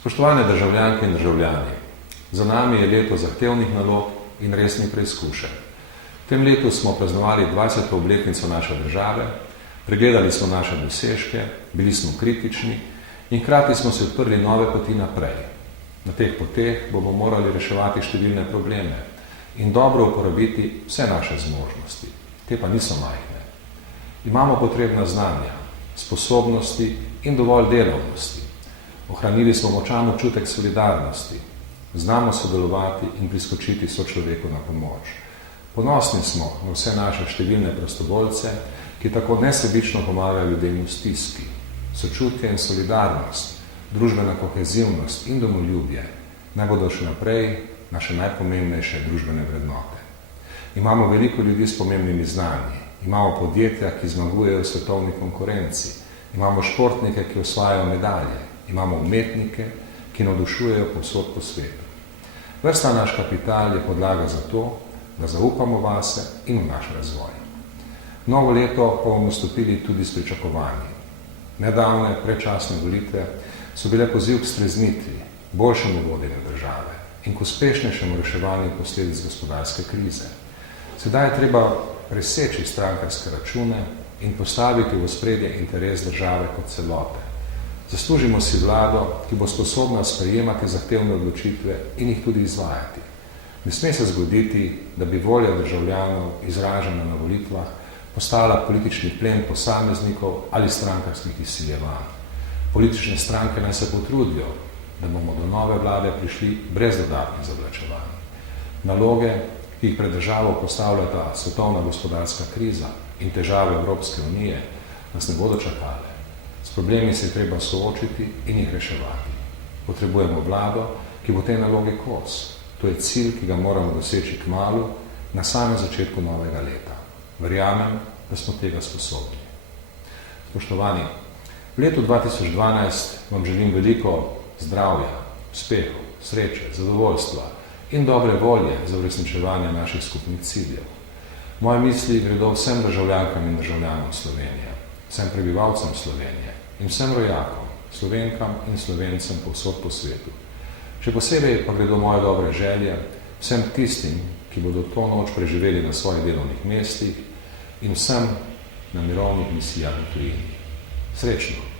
Spoštovane državljanke in državljani, za nami je leto zahtevnih nalog in resnih preizkušenj. V tem letu smo praznovali 20. obletnico naše države, pregledali smo naše dosežke, bili smo kritični in hkrati smo se odprli nove poti naprej. Na teh poteh bomo morali reševati številne probleme in dobro uporabiti vse naše zmožnosti. Te pa niso majhne. Imamo potrebna znanja, sposobnosti in dovolj delovnosti. Ohranili smo močan občutek solidarnosti. Znamo sodelovati in priskočiti sočloveku na pomoč. Ponosni smo na vse naše številne prostovoljce, ki tako nesebično pomagajo ljudem v stiski. Sočutje in solidarnost, družbena kohezivnost in domoljubje naj bodo še naprej naše najpomembnejše družbene vrednote. Imamo veliko ljudi s pomembnimi znanji, imamo podjetja, ki zmagujejo v svetovni konkurenci, imamo športnike, ki osvajajo medalje, imamo umetnike, ki navdušujejo povsod po svetu. Vrsta naš kapital je podlaga za to, da zaupamo vase in v naš razvoj. Novo leto pa bomo stopili tudi s pričakovanji. Nedavne predčasne volitve so bile poziv k streznitvi, boljšemu vodenju države in k uspešnejšemu reševanju posledic gospodarske krize. Sedaj je treba preseči strankarske račune in postaviti v ospredje interes države kot celote. Zaslužimo si vlado, ki bo sposobna sprejemati zahtevne odločitve in jih tudi izvajati. Ne sme se zgoditi, da bi volja državljanov izražena na volitvah postala politični plen posameznikov ali strankarskih izsiljevanj. Politične stranke naj se potrudijo, da bomo do nove vlade prišli brez dodatnih zavlačevanj. Naloge, ki jih pred državo postavljata svetovna gospodarska kriza in težave Evropske unije, nas ne bodo čakale. S problemi se je treba soočiti in jih reševati. Potrebujemo vlado, ki bo tej nalogi kos. To je cilj, ki ga moramo doseči kmalu, na samem začetku novega leta. Verjamem, da smo tega sposobni. Spoštovani, v letu 2012 vam želim veliko zdravja, uspehov, sreče, zadovoljstva in dobre volje za uresničevanje naših skupnih ciljev. Moje misli gredo vsem državljankam in državljanom Slovenije, vsem prebivalcem Slovenije in vsem rojakom, Slovenkam in Slovencem povsod po svetu. Še posebej pa gredo moje dobre želje vsem tistim, ki bodo to noč preživeli na svojih delovnih mestih in vsem na mirovnih misijah v tujini. Srečno!